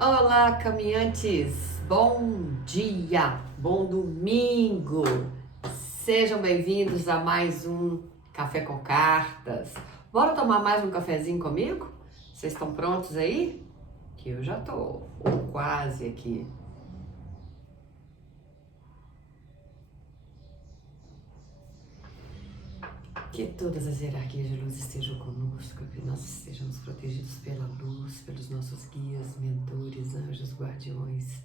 Olá, caminhantes! Bom dia, bom domingo! Sejam bem-vindos a mais um Café com Cartas. Bora tomar mais um cafezinho comigo? Vocês estão prontos aí? Que eu já tô, ou quase aqui. Que todas as hierarquias de luz estejam conosco, que nós estejamos protegidos pela luz, pelos nossos guias, mentores, anjos, guardiões.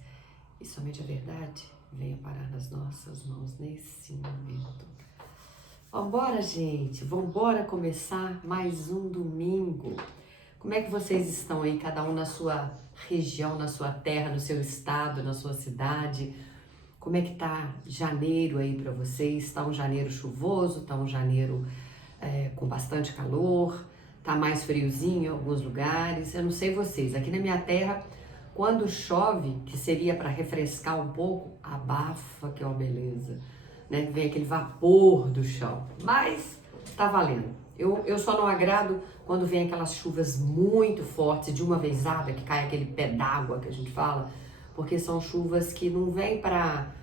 E somente a verdade venha parar nas nossas mãos nesse momento. Vambora, gente! Vambora começar mais um domingo. Como é que vocês estão aí, cada um na sua região, na sua terra, no seu estado, na sua cidade? Como é que tá janeiro aí para vocês? Tá um janeiro chuvoso? Tá um janeiro com bastante calor? Tá mais friozinho em alguns lugares? Eu não sei vocês, aqui na minha terra, quando chove, que seria para refrescar um pouco, abafa, que é uma beleza, né? Vem aquele vapor do chão, mas tá valendo. Eu só não agrado quando vem aquelas chuvas muito fortes, de uma vezada, que cai aquele pé d'água que a gente fala, porque são chuvas que não vêm para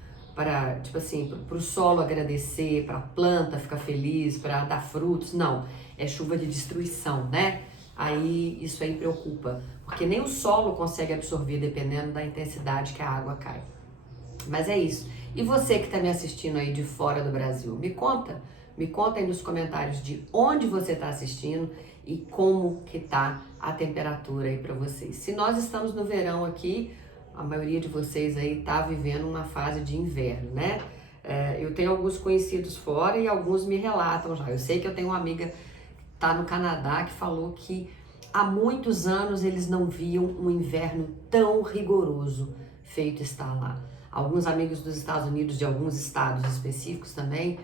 tipo assim, para o solo agradecer, para a planta ficar feliz, para dar frutos, não. É chuva de destruição, né? Aí isso aí preocupa, porque nem o solo consegue absorver dependendo da intensidade que a água cai. Mas é isso. E você que está me assistindo aí de fora do Brasil, me conta aí nos comentários de onde você está assistindo e como que tá a temperatura aí para vocês. Se nós estamos no verão aqui, a maioria de vocês aí tá vivendo uma fase de inverno, né? Eu tenho alguns conhecidos fora e alguns me relatam já. Eu sei que eu tenho uma amiga que tá no Canadá que falou que há muitos anos eles não viam um inverno tão rigoroso feito está lá. Alguns amigos dos Estados Unidos, de alguns estados específicos também,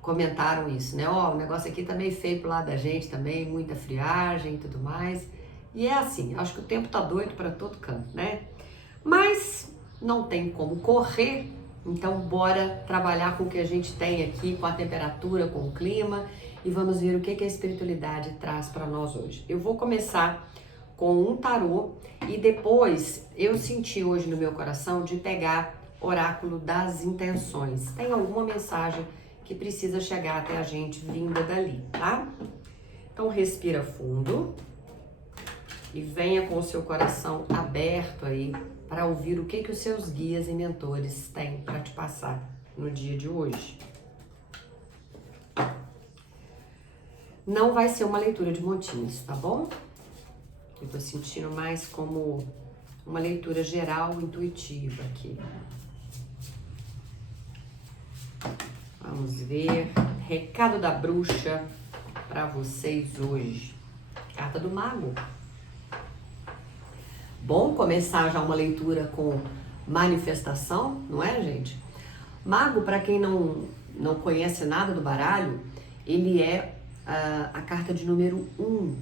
comentaram isso, né? Ó, o negócio aqui tá meio feio pro lado da gente também, muita friagem e tudo mais. E é assim, acho que o tempo tá doido para todo canto, né? Mas não tem como correr, então bora trabalhar com o que a gente tem aqui, com a temperatura, com o clima, e vamos ver o que a espiritualidade traz para nós hoje. Eu vou começar com um tarô e depois eu senti hoje no meu coração de pegar oráculo das intenções. Tem alguma mensagem que precisa chegar até a gente vinda dali, tá? Então respira fundo e venha com o seu coração aberto aí para ouvir o que os seus guias e mentores têm para te passar no dia de hoje. Não vai ser uma leitura de montinhos, tá bom? Eu tô sentindo mais como uma leitura geral, intuitiva aqui. Vamos ver. Recado da bruxa para vocês hoje. Carta do mago. Bom começar já uma leitura com manifestação, não é, gente? Mago, para quem não conhece nada do baralho, ele é a carta de número 1.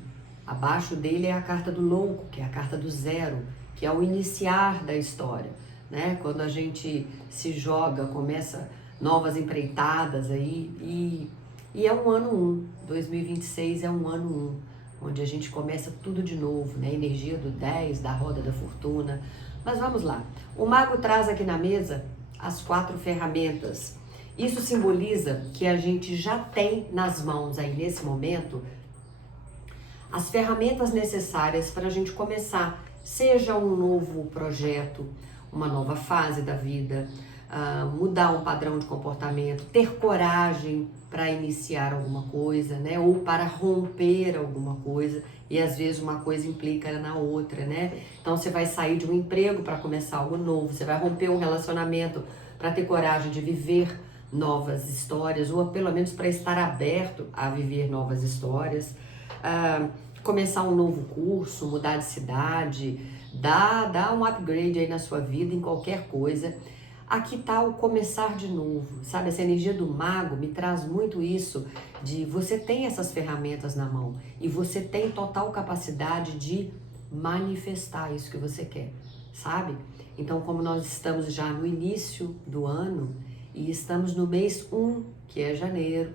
Abaixo dele é a carta do louco, que é a carta do zero, que é o iniciar da história, né? Quando a gente se joga, começa novas empreitadas aí, e é um ano 1, 2026 é um ano 1, onde a gente começa tudo de novo, né? Energia do 10, da roda da fortuna. Mas vamos lá. O mago traz aqui na mesa as 4 ferramentas. Isso simboliza que a gente já tem nas mãos aí nesse momento as ferramentas necessárias para a gente começar, seja um novo projeto, uma nova fase da vida, mudar um padrão de comportamento, ter coragem para iniciar alguma coisa, né? Ou para romper alguma coisa, e às vezes uma coisa implica na outra, né? Então você vai sair de um emprego para começar algo novo, você vai romper um relacionamento para ter coragem de viver novas histórias, ou pelo menos para estar aberto a viver novas histórias. Começar um novo curso, mudar de cidade, dar um upgrade aí na sua vida, em qualquer coisa. Aqui tá o começar de novo, sabe? Essa energia do mago me traz muito isso, de você tem essas ferramentas na mão e você tem total capacidade de manifestar isso que você quer, sabe? Então, como nós estamos já no início do ano e estamos no mês 1, que é janeiro,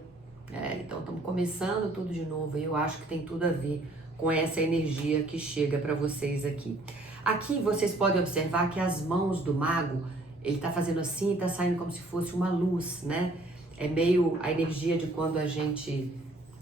então estamos começando tudo de novo e eu acho que tem tudo a ver com essa energia que chega para vocês aqui. Aqui vocês podem observar que as mãos do mago, ele tá fazendo assim e tá saindo como se fosse uma luz, né? É meio a energia de quando a gente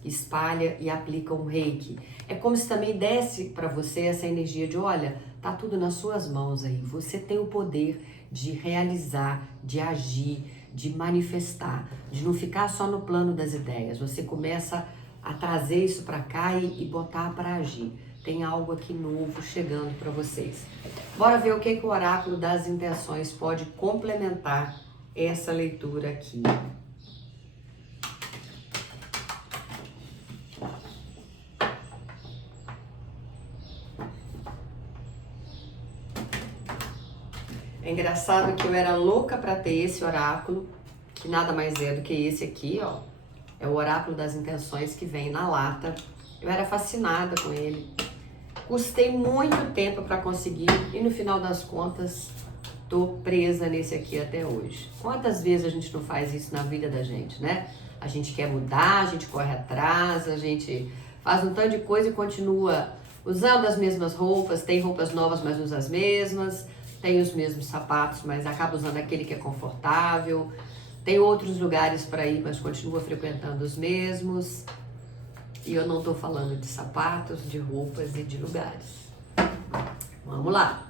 espalha e aplica um reiki. É como se também desse para você essa energia de, olha, tá tudo nas suas mãos aí. Você tem o poder de realizar, de agir, de manifestar, de não ficar só no plano das ideias. Você começa a trazer isso para cá e botar para agir. Tem algo aqui novo chegando para vocês. Bora ver o que o oráculo das intenções pode complementar essa leitura aqui. É engraçado que eu era louca para ter esse oráculo, que nada mais é do que esse aqui, ó. É o oráculo das intenções que vem na lata. Eu era fascinada com ele. Custei muito tempo para conseguir e no final das contas tô presa nesse aqui até hoje. Quantas vezes a gente não faz isso na vida da gente, né? A gente quer mudar, a gente corre atrás, a gente faz um tanto de coisa e continua usando as mesmas roupas, tem roupas novas, mas usa as mesmas, tem os mesmos sapatos, mas acaba usando aquele que é confortável, tem outros lugares para ir, mas continua frequentando os mesmos. E eu não tô falando de sapatos, de roupas e de lugares. Vamos lá,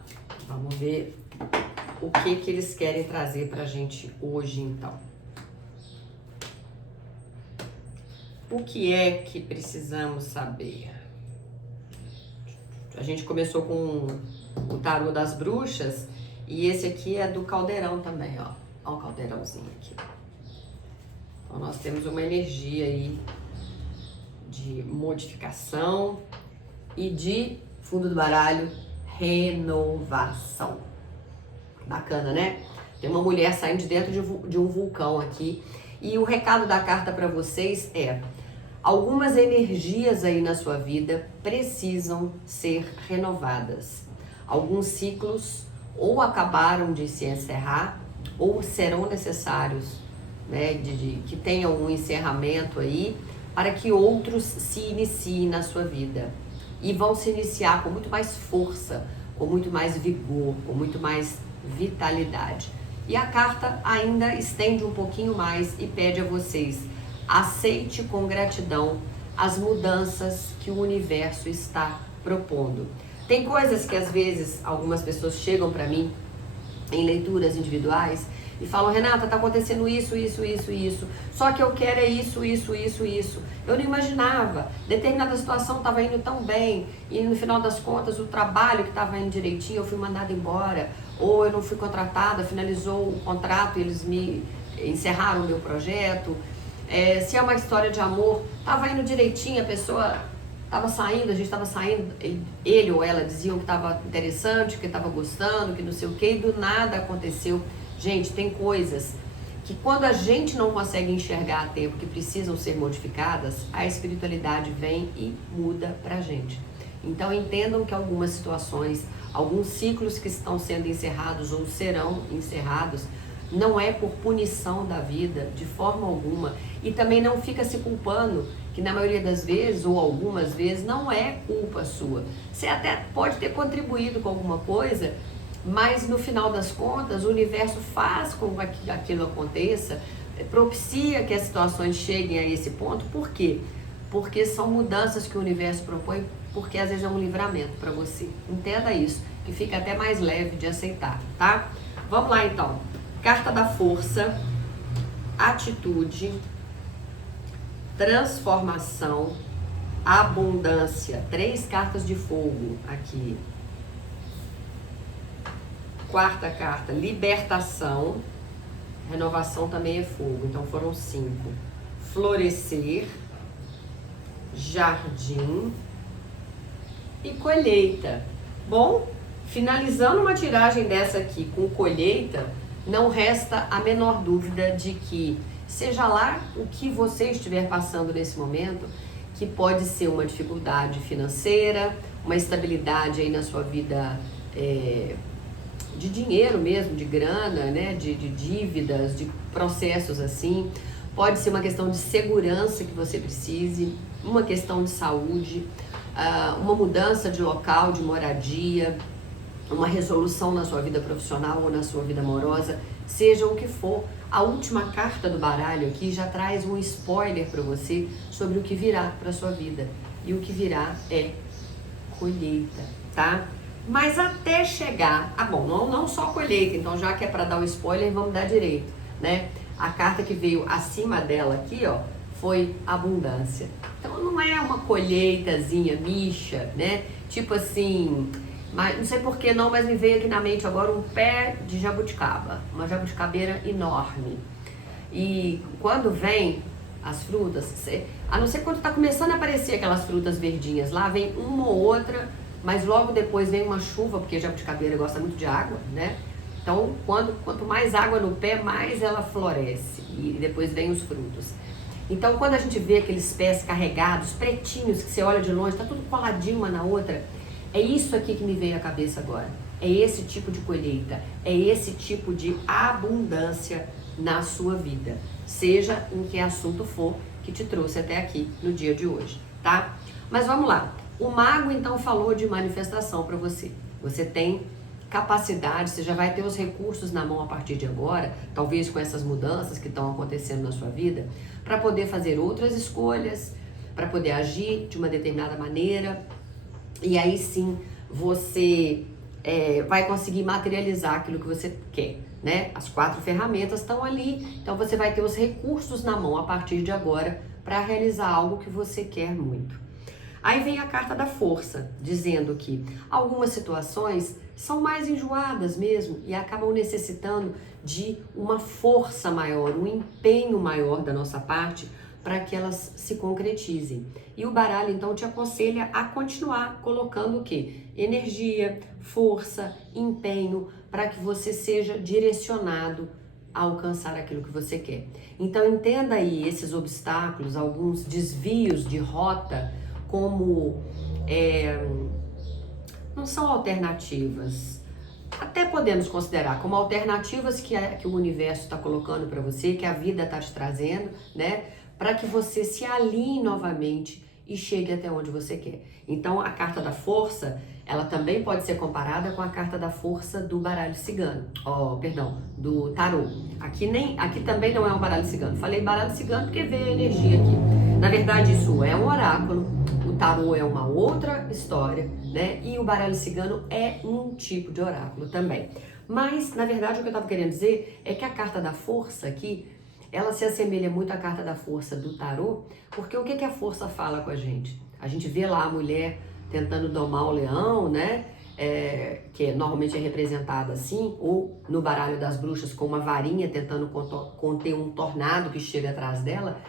vamos ver o que eles querem trazer pra gente hoje então. O que é que precisamos saber? A gente começou com o tarô das bruxas e esse aqui é do caldeirão também, ó. Ó o caldeirãozinho aqui. Então nós temos uma energia aí de modificação e de fundo do baralho, renovação. Bacana, né? Tem uma mulher saindo de dentro de um vulcão aqui e o recado da carta para vocês é: algumas energias aí na sua vida precisam ser renovadas. Alguns ciclos ou acabaram de se encerrar ou serão necessários, né, que tenham um encerramento aí para que outros se iniciem na sua vida. E vão se iniciar com muito mais força, com muito mais vigor, com muito mais vitalidade. E a carta ainda estende um pouquinho mais e pede a vocês: aceite com gratidão as mudanças que o universo está propondo. Tem coisas que às vezes algumas pessoas chegam para mim em leituras individuais e falam: Renata, tá acontecendo isso, só que eu quero é isso. Eu não imaginava, determinada situação estava indo tão bem e no final das contas o trabalho que estava indo direitinho, eu fui mandada embora, ou eu não fui contratada, finalizou o contrato e eles me encerraram o meu projeto. Se é uma história de amor, estava indo direitinho, a pessoa estava saindo, a gente estava saindo, ele ou ela diziam que estava interessante, que estava gostando, que não sei o que, e do nada aconteceu. Gente, tem coisas que quando a gente não consegue enxergar a tempo, que precisam ser modificadas, a espiritualidade vem e muda pra gente. Então entendam que algumas situações, alguns ciclos que estão sendo encerrados ou serão encerrados, não é por punição da vida, de forma alguma, e também não fica se culpando, que na maioria das vezes, ou algumas vezes, não é culpa sua. Você até pode ter contribuído com alguma coisa, mas no final das contas, o universo faz com que aquilo aconteça, propicia que as situações cheguem a esse ponto. Por quê? Porque são mudanças que o universo propõe, porque às vezes é um livramento para você. Entenda isso, que fica até mais leve de aceitar, tá? Vamos lá então. Carta da força, atitude, transformação, abundância. 3 cartas de fogo aqui. Quarta carta, libertação. Renovação também é fogo, então foram 5. Florescer, jardim e colheita. Bom, finalizando uma tiragem dessa aqui com colheita, não resta a menor dúvida de que, seja lá o que você estiver passando nesse momento, que pode ser uma dificuldade financeira, uma estabilidade aí na sua vida de dinheiro mesmo, de grana, né, de dívidas, de processos assim, pode ser uma questão de segurança que você precise, uma questão de saúde, uma mudança de local, de moradia, uma resolução na sua vida profissional ou na sua vida amorosa, seja o que for. A última carta do baralho aqui já traz um spoiler para você sobre o que virá para sua vida. E o que virá é colheita, tá? Mas até chegar... bom, não só colheita, então já que é para dar o spoiler, vamos dar direito, né? A carta que veio acima dela aqui, ó, foi abundância. Então não é uma colheitazinha micha, né? Tipo assim... Mas não sei porquê não, mas me veio aqui na mente agora um pé de jabuticaba, uma jabuticabeira enorme. E quando vem as frutas, a não ser quando tá começando a aparecer aquelas frutas verdinhas, lá vem uma ou outra, mas logo depois vem uma chuva, porque a jabuticabeira gosta muito de água, né? Então, quanto mais água no pé, mais ela floresce e depois vem os frutos. Então, quando a gente vê aqueles pés carregados, pretinhos, que você olha de longe, tá tudo coladinho uma na outra, é isso aqui que me veio à cabeça agora. É esse tipo de colheita, é esse tipo de abundância na sua vida, seja em que assunto for que te trouxe até aqui no dia de hoje, tá? Mas vamos lá. O mago então falou de manifestação para você. Você tem capacidade, você já vai ter os recursos na mão a partir de agora, talvez com essas mudanças que estão acontecendo na sua vida, para poder fazer outras escolhas, para poder agir de uma determinada maneira. E aí sim, você vai conseguir materializar aquilo que você quer, né? As 4 ferramentas estão ali, então você vai ter os recursos na mão a partir de agora para realizar algo que você quer muito. Aí vem a carta da força, dizendo que algumas situações são mais enjoadas mesmo e acabam necessitando de uma força maior, um empenho maior da nossa parte, para que elas se concretizem. E o baralho então te aconselha a continuar colocando o quê? Energia, força, empenho, para que você seja direcionado a alcançar aquilo que você quer. Então entenda aí esses obstáculos, alguns desvios de rota, como não são alternativas. Até podemos considerar como alternativas que o universo está colocando para você, que a vida está te trazendo, né? Para que você se alinhe novamente e chegue até onde você quer. Então, a carta da força, ela também pode ser comparada com a carta da força do baralho cigano. Do tarô. Aqui também não é um baralho cigano. Falei baralho cigano porque veio a energia aqui. Na verdade, isso é um oráculo. O tarô é uma outra história, né? E o baralho cigano é um tipo de oráculo também. Mas, na verdade, o que eu estava querendo dizer é que a carta da força aqui, ela se assemelha muito à carta da força do tarô, porque o que a força fala com a gente? A gente vê lá a mulher tentando domar o leão, né? Que normalmente é representada assim, ou no baralho das bruxas com uma varinha tentando conter um tornado que chega atrás dela.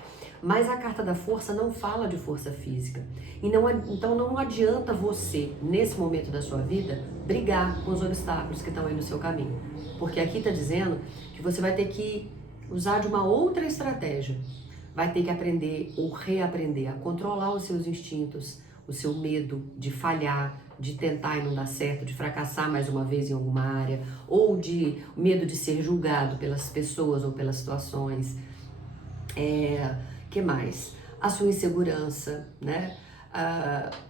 Mas a carta da força não fala de força física. Então não adianta você, nesse momento da sua vida, brigar com os obstáculos que estão aí no seu caminho. Porque aqui está dizendo que você vai ter que usar de uma outra estratégia. Vai ter que aprender ou reaprender a controlar os seus instintos, o seu medo de falhar, de tentar e não dar certo, de fracassar mais uma vez em alguma área, ou de medo de ser julgado pelas pessoas ou pelas situações. Que mais? A sua insegurança, né?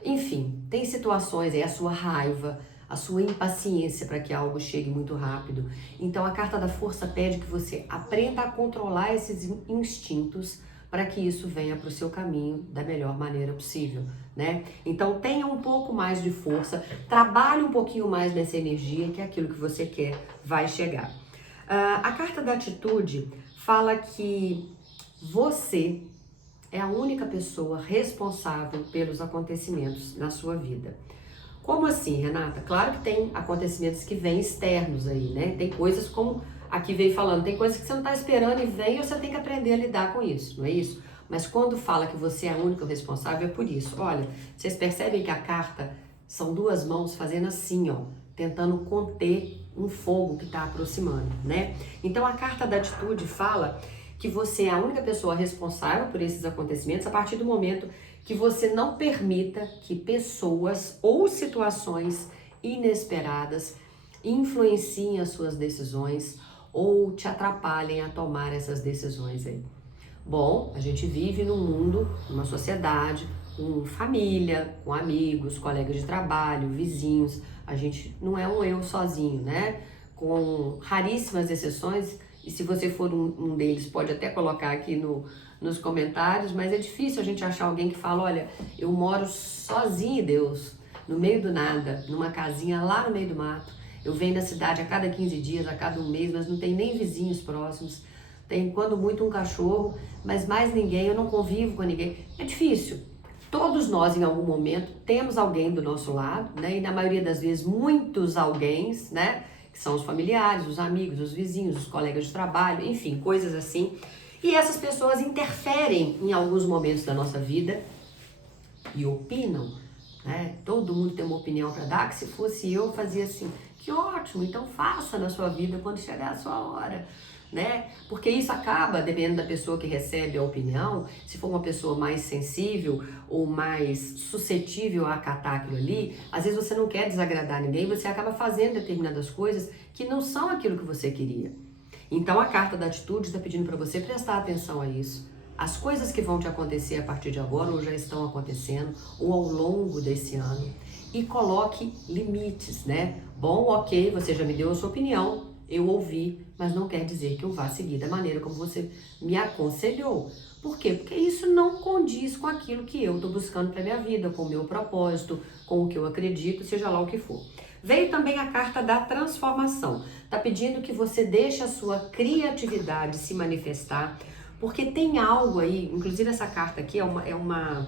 Enfim, tem situações aí, a sua raiva, a sua impaciência para que algo chegue muito rápido. Então a carta da força pede que você aprenda a controlar esses instintos para que isso venha para o seu caminho da melhor maneira possível, né? Então tenha um pouco mais de força, trabalhe um pouquinho mais nessa energia, que aquilo que você quer vai chegar. A carta da atitude fala que você é a única pessoa responsável pelos acontecimentos na sua vida. Como assim, Renata? Claro que tem acontecimentos que vêm externos aí, né? Tem coisas como aqui veio falando, tem coisas que você não está esperando e vem, e você tem que aprender a lidar com isso, não é isso? Mas quando fala que você é a única responsável, é por isso. Olha, vocês percebem que a carta são 2 mãos fazendo assim, ó, tentando conter um fogo que está aproximando, né? Então a carta da atitude fala que você é a única pessoa responsável por esses acontecimentos a partir do momento que você não permita que pessoas ou situações inesperadas influenciem as suas decisões ou te atrapalhem a tomar essas decisões aí. Bom, a gente vive num mundo, numa sociedade, com família, com amigos, colegas de trabalho, vizinhos. A gente não é um eu sozinho, né? Com raríssimas exceções, e se você for um deles, pode até colocar aqui nos comentários, mas é difícil a gente achar alguém que fala, olha, eu moro sozinho, Deus, no meio do nada, numa casinha lá no meio do mato. Eu venho da cidade a cada 15 dias, a cada um mês, mas não tem nem vizinhos próximos. Tem, quando muito, um cachorro, mas mais ninguém, eu não convivo com ninguém. É difícil. Todos nós, em algum momento, temos alguém do nosso lado, né? E na maioria das vezes, muitos alguém, né? Que são os familiares, os amigos, os vizinhos, os colegas de trabalho, enfim, coisas assim. E essas pessoas interferem em alguns momentos da nossa vida e opinam, né? Todo mundo tem uma opinião para dar, que se fosse eu, fazia assim, que ótimo, então faça na sua vida quando chegar a sua hora, né? Porque isso acaba, dependendo da pessoa que recebe a opinião, se for uma pessoa mais sensível ou mais suscetível a acatar aquilo ali, às vezes você não quer desagradar ninguém, você acaba fazendo determinadas coisas que não são aquilo que você queria. Então a carta da atitude está pedindo para você prestar atenção a isso. As coisas que vão te acontecer a partir de agora, ou já estão acontecendo, ou ao longo desse ano, e coloque limites, né? Bom, ok, você já me deu a sua opinião, eu ouvi, mas não quer dizer que eu vá seguir da maneira como você me aconselhou. Por quê? Porque isso não condiz com aquilo que eu estou buscando para minha vida, com o meu propósito, com o que eu acredito, seja lá o que for. Veio também a carta da transformação. Está pedindo que você deixe a sua criatividade se manifestar, porque tem algo aí, inclusive essa carta aqui não é uma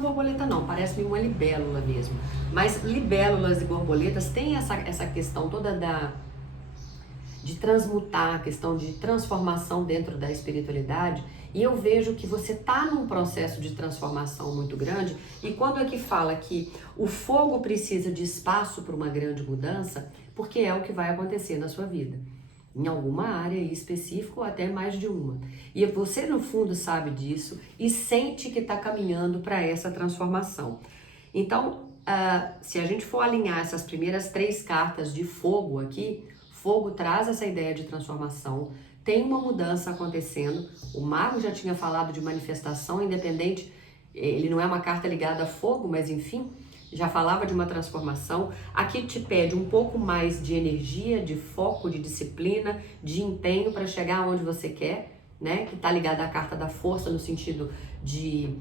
borboleta não, parece uma libélula mesmo. Mas libélulas e borboletas têm essa questão toda de transmutar, a questão de transformação dentro da espiritualidade, e eu vejo que você está num processo de transformação muito grande, e quando aqui fala que o fogo precisa de espaço para uma grande mudança, porque é o que vai acontecer na sua vida, em alguma área específica ou até mais de uma. E você no fundo sabe disso e sente que está caminhando para essa transformação. Então, se a gente for alinhar essas primeiras 3 cartas de fogo aqui, fogo traz essa ideia de transformação, tem uma mudança acontecendo. O mago já tinha falado de manifestação independente, ele não é uma carta ligada a fogo, mas enfim, já falava de uma transformação. Aqui te pede um pouco mais de energia, de foco, de disciplina, de empenho para chegar onde você quer, né? Que está ligada à carta da força no sentido de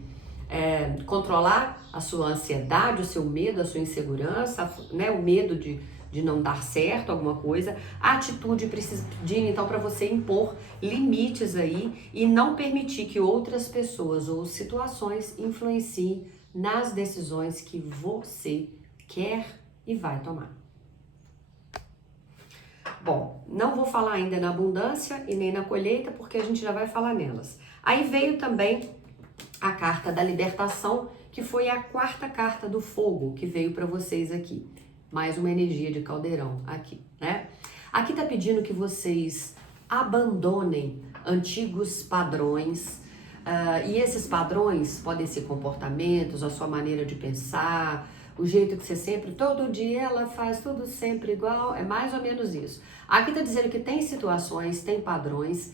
controlar a sua ansiedade, o seu medo, a sua insegurança, né? O medo de não dar certo alguma coisa. A atitude precisa pedir então para você impor limites aí e não permitir que outras pessoas ou situações influenciem nas decisões que você quer e vai tomar. Bom, não vou falar ainda na abundância e nem na colheita, porque a gente já vai falar nelas. Aí veio também a carta da libertação, que foi a 4ª carta do fogo que veio para vocês aqui. Mais uma energia de caldeirão aqui, né? Aqui tá pedindo que vocês abandonem antigos padrões, e esses padrões podem ser comportamentos, a sua maneira de pensar, o jeito que você sempre, todo dia ela faz tudo sempre igual, é mais ou menos isso. Aqui tá dizendo que tem situações, tem padrões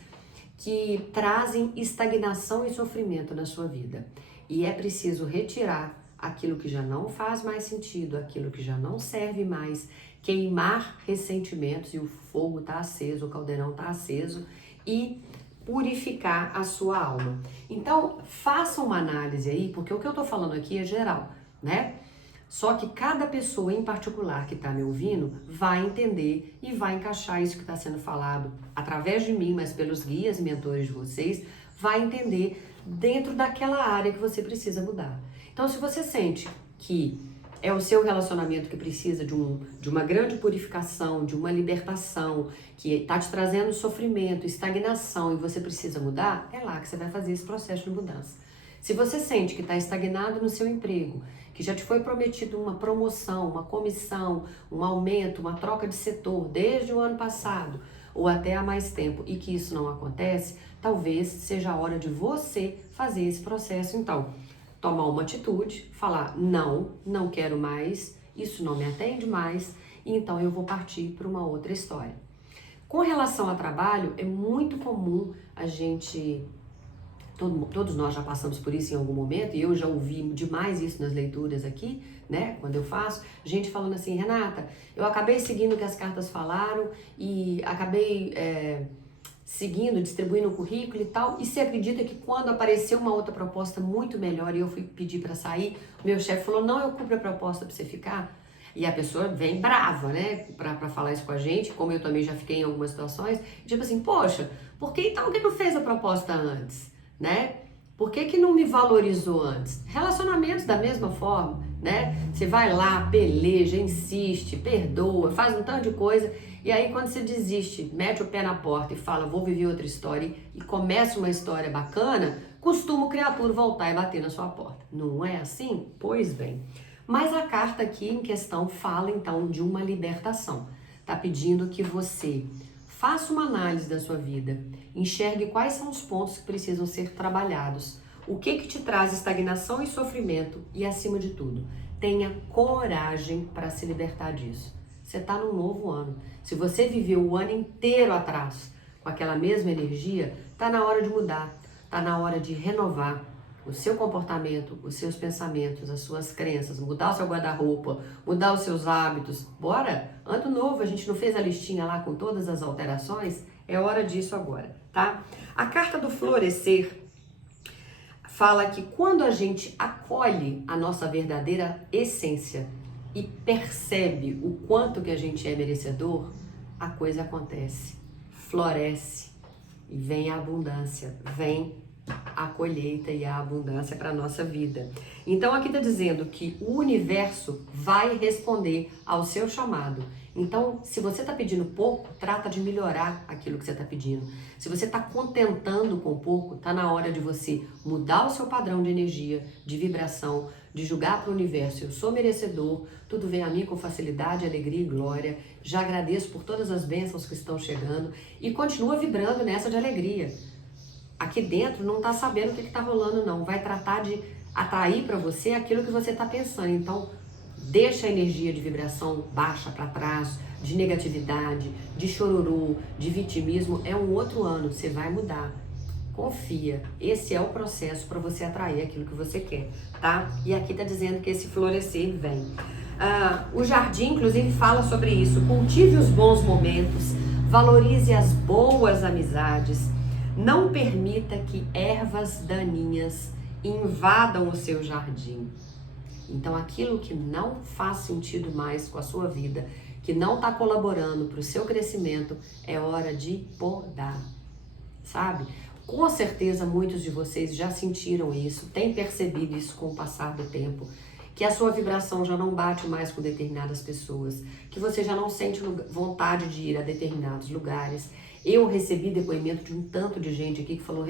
que trazem estagnação e sofrimento na sua vida. E é preciso retirar aquilo que já não faz mais sentido, aquilo que já não serve mais, queimar ressentimentos, e o fogo está aceso, o caldeirão está aceso, e purificar a sua alma. Então, faça uma análise aí, porque o que eu estou falando aqui é geral, né? Só que cada pessoa em particular que está me ouvindo vai entender e vai encaixar isso que está sendo falado através de mim, mas pelos guias e mentores de vocês, vai entender dentro daquela área que você precisa mudar. Então, se você sente que é o seu relacionamento que precisa de uma grande purificação, de uma libertação, que está te trazendo sofrimento, estagnação e você precisa mudar, é lá que você vai fazer esse processo de mudança. Se você sente que está estagnado no seu emprego, que já te foi prometido uma promoção, uma comissão, um aumento, uma troca de setor desde o ano passado ou até há mais tempo e que isso não acontece, talvez seja a hora de você fazer esse processo. Então, tomar uma atitude, falar não quero mais, isso não me atende mais, e então eu vou partir para uma outra história. Com relação ao trabalho, é muito comum a gente todos nós já passamos por isso em algum momento, e eu já ouvi demais isso nas leituras aqui, né, quando eu faço, gente falando assim, Renata, eu acabei seguindo o que as cartas falaram e acabei seguindo, distribuindo o currículo e tal, e você acredita que quando apareceu uma outra proposta muito melhor e eu fui pedir para sair, o meu chefe falou, não, eu cumpro a proposta para você ficar? E a pessoa vem brava, né, pra falar isso com a gente, como eu também já fiquei em algumas situações, tipo assim, poxa, por que então que não fez a proposta antes, né? Por que não me valorizou antes? Relacionamentos da mesma forma, né? Você vai lá, peleja, insiste, perdoa, faz um tanto de coisa, e aí quando você desiste, mete o pé na porta e fala, vou viver outra história, e começa uma história bacana, costuma o criatura voltar e bater na sua porta. Não é assim? Pois bem. Mas a carta aqui em questão fala então de uma libertação. Tá pedindo que você faça uma análise da sua vida, enxergue quais são os pontos que precisam ser trabalhados, o que te traz estagnação e sofrimento e, acima de tudo, tenha coragem para se libertar disso. Você está num novo ano. Se você viveu o ano inteiro atrás com aquela mesma energia, tá na hora de mudar, tá na hora de renovar o seu comportamento, os seus pensamentos, as suas crenças, mudar o seu guarda-roupa, mudar os seus hábitos. Bora? Ano novo, a gente não fez a listinha lá com todas as alterações? É hora disso agora, tá? A carta do florescer fala que quando a gente acolhe a nossa verdadeira essência e percebe o quanto que a gente é merecedor, a coisa acontece, floresce e vem a abundância, vem a colheita e a abundância para a nossa vida. Então aqui está dizendo que o universo vai responder ao seu chamado. Então, se você está pedindo pouco, trata de melhorar aquilo que você está pedindo. Se você está contentando com pouco, está na hora de você mudar o seu padrão de energia, de vibração, de julgar para o universo, eu sou merecedor, tudo vem a mim com facilidade, alegria e glória, já agradeço por todas as bênçãos que estão chegando e continua vibrando nessa de alegria. Aqui dentro não está sabendo o que está rolando não, vai tratar de atrair para você aquilo que você está pensando, então deixa a energia de vibração baixa para trás, de negatividade, de chororô, de vitimismo, é um outro ano, você vai mudar. Confia, esse é o processo para você atrair aquilo que você quer, tá? E aqui tá dizendo que esse florescer vem. O jardim, inclusive, fala sobre isso. Cultive os bons momentos, valorize as boas amizades, não permita que ervas daninhas invadam o seu jardim. Então, aquilo que não faz sentido mais com a sua vida, que não está colaborando para o seu crescimento, é hora de podar, sabe? Com certeza, muitos de vocês já sentiram isso, têm percebido isso com o passar do tempo, que a sua vibração já não bate mais com determinadas pessoas, que você já não sente vontade de ir a determinados lugares. Eu recebi depoimento de um tanto de gente aqui que falou,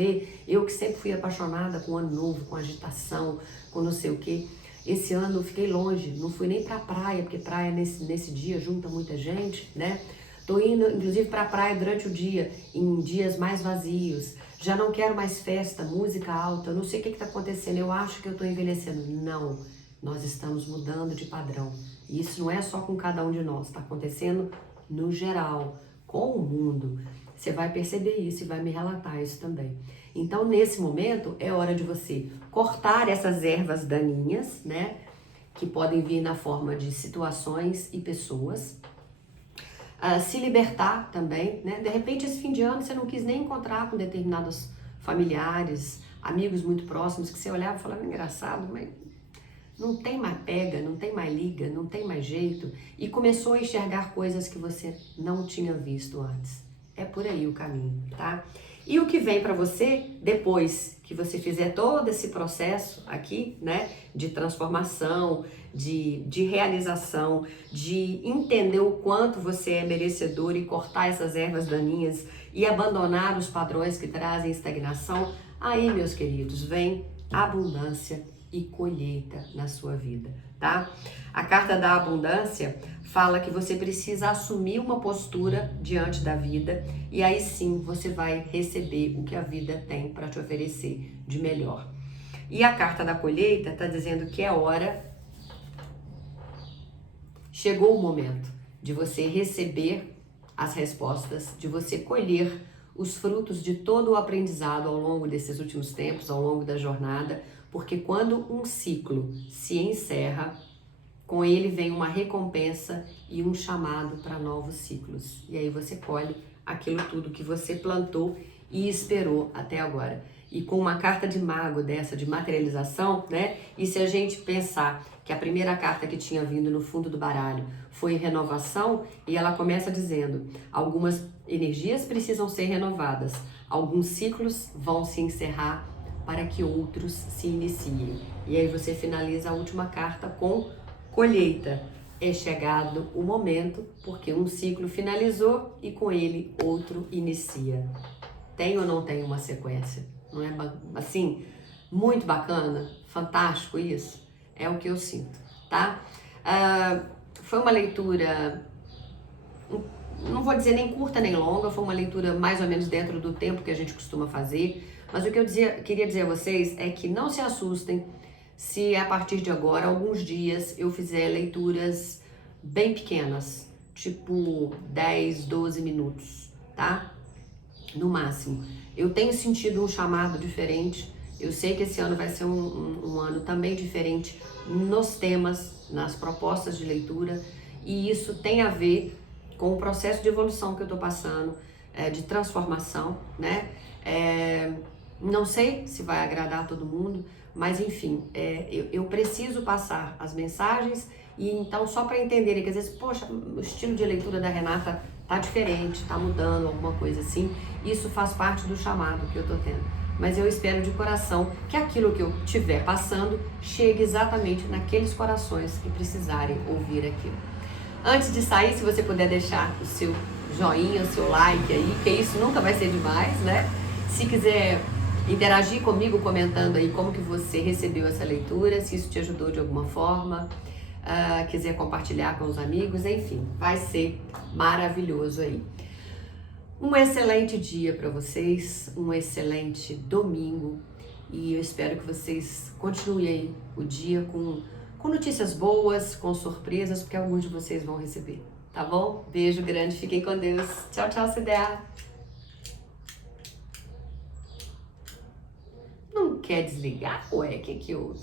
eu que sempre fui apaixonada com o ano novo, com agitação, com não sei o quê. Esse ano eu fiquei longe, não fui nem pra praia, porque praia nesse dia junta muita gente, né? Tô indo, inclusive, pra praia durante o dia, em dias mais vazios. Já não quero mais festa, música alta, não sei o que tá acontecendo, eu acho que eu tô envelhecendo. Não, nós estamos mudando de padrão. E isso não é só com cada um de nós, tá acontecendo no geral, com o mundo. Você vai perceber isso e vai me relatar isso também. Então, nesse momento, é hora de você cortar essas ervas daninhas, né? Que podem vir na forma de situações e pessoas. Se libertar também, né? De repente, esse fim de ano, você não quis nem encontrar com determinados familiares, amigos muito próximos, que você olhava e falava, engraçado, mas não tem mais pega, não tem mais liga, não tem mais jeito. E começou a enxergar coisas que você não tinha visto antes. É por aí o caminho, tá? E o que vem para você depois que você fizer todo esse processo aqui, né, de transformação, de realização, de entender o quanto você é merecedor e cortar essas ervas daninhas e abandonar os padrões que trazem estagnação, aí, meus queridos, vem abundância e colheita na sua vida, tá? A carta da abundância fala que você precisa assumir uma postura diante da vida e aí sim você vai receber o que a vida tem para te oferecer de melhor. E a carta da colheita está dizendo que é hora, chegou o momento de você receber as respostas, de você colher os frutos de todo o aprendizado ao longo desses últimos tempos, ao longo da jornada, porque quando um ciclo se encerra, com ele vem uma recompensa e um chamado para novos ciclos. E aí você colhe aquilo tudo que você plantou e esperou até agora. E com uma carta de mago dessa, de materialização, né? E se a gente pensar que a primeira carta que tinha vindo no fundo do baralho foi renovação, e ela começa dizendo: algumas energias precisam ser renovadas, alguns ciclos vão se encerrar para que outros se iniciem. E aí você finaliza a última carta com colheita. É chegado o momento, porque um ciclo finalizou e com ele outro inicia. Tem ou não tem uma sequência? Não é assim, muito bacana, fantástico isso? É o que eu sinto, tá? Foi uma leitura, não vou dizer nem curta nem longa, foi uma leitura mais ou menos dentro do tempo que a gente costuma fazer, mas o que eu queria dizer a vocês é que não se assustem se a partir de agora, alguns dias, eu fizer leituras bem pequenas, tipo 10, 12 minutos, tá? No máximo. Eu tenho sentido um chamado diferente. Eu sei que esse ano vai ser um ano também diferente nos temas, nas propostas de leitura, e isso tem a ver com o processo de evolução que eu tô passando, de transformação, né? Não sei se vai agradar a todo mundo, mas enfim, eu preciso passar as mensagens. E então, só para entenderem que às vezes, poxa, o estilo de leitura da Renata tá diferente, tá mudando, alguma coisa assim, isso faz parte do chamado que eu tô tendo. Mas eu espero de coração que aquilo que eu estiver passando chegue exatamente naqueles corações que precisarem ouvir aquilo. Antes de sair, se você puder deixar o seu joinha, o seu like aí, que isso nunca vai ser demais, né? Se quiser interagir comigo comentando aí como que você recebeu essa leitura, se isso te ajudou de alguma forma, quiser compartilhar com os amigos, enfim, vai ser maravilhoso aí. Um excelente dia para vocês, um excelente domingo, e eu espero que vocês continuem aí o dia com notícias boas, com surpresas, porque alguns de vocês vão receber, tá bom? Beijo grande, fiquem com Deus. Tchau, tchau, Cidéia. Não quer desligar? Ué, o que houve?